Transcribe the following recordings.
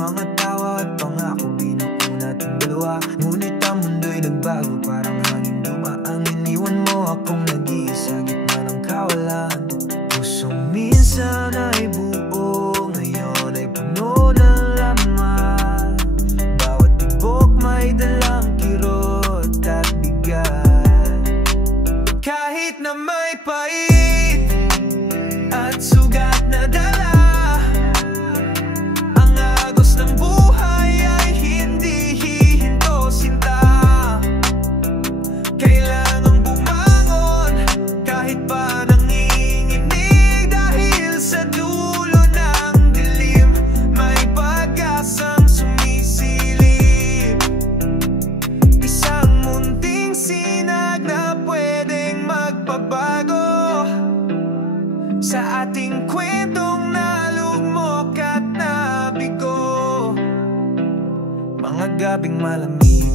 mga tawa at pangako binuo natin dalawa. Ngunit ang mundo'y nagbago, parang hangin dumaang iniwan mo akong nag-iisa gitna ng kawalan. Pusong minsan ay buo, ngayon ay puno ng laman. Bawat tibok may dalang kirot at bigat. Kahit na may pait at sugat na dala, ang agos ng buhay ay hindi hihinto sinta. Kailangang bumangon kahit pa nanginginig, dahil sa dulo ng dilim may pag-asang sumisilip. Isang munting sinag na pwedeng magpabago sa ating kwentong nalugmok at nabigo. Mga gabing malamig,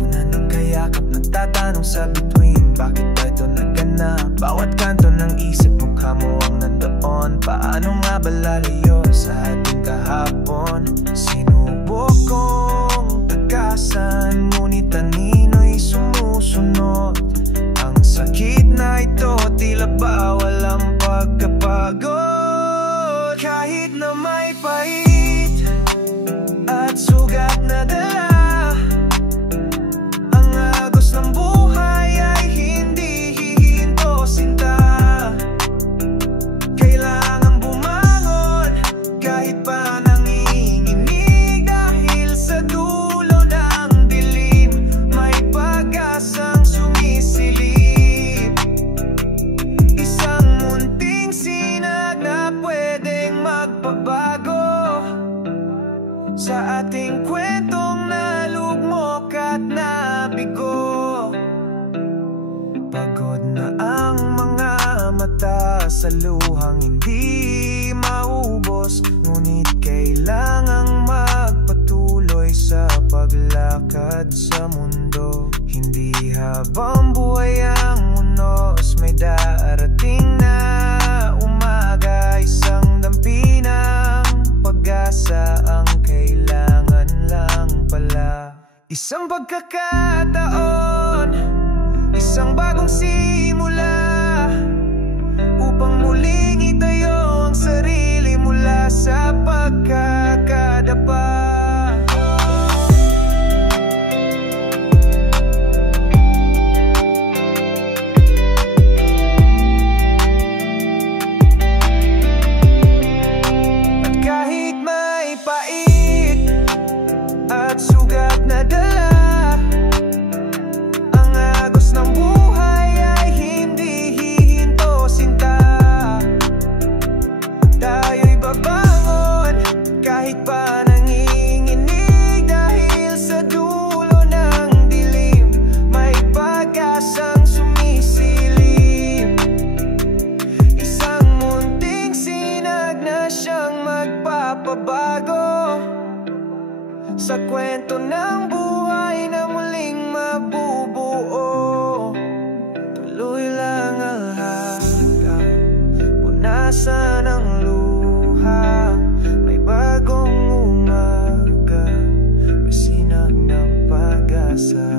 una ng kayakap, nagtatanong sa bituin, bakit ba ito naganap? Bawat kanto ng isip, mukha mo ang nandoon. Paano nga ba lalayo sa ating kahapon? Sinubok kong takasan, ngunit anino'y sumusunod. Ang sakit na ito, tila ba walang pagkapagod. Kahit na may pait at sugat na dala, ang agos ng buhay ay hindi hihinto sinta. Kailangang bumangon kahit pa nanginginig, dahil sa dulo ng dilim may pag-asang sumisilip. Isang munting sinag na pwedeng magpabago sa ating kwentong nalugmok at nabigo. Pagod na ang mga mata sa luhang hindi maubos, ngunit kailangang magpatuloy sa paglakad sa mundo. Hindi habang buhay ang unos, may darating na umaga. Isang dampi ng pag-asa ang kailangan lang pala. Isang pagkakataon, isang bagong simula, upang muling itayo ang sarili mula sa pagkakadapa. At kahit may pait at sugat na dala, ang agos ng buhay ay hindi hihinto sinta. Tayo'y babangon kahit pa nanginginig, dahil sa dulo ng dilim may pag-asang sumisilip. Isang munting sinag na siyang magpapabago sa kwento ng buhay na muling mabubuo. Tuloy lang ang hanggang punasan ng luha, may bagong umaga, may sinag ng pag-asa.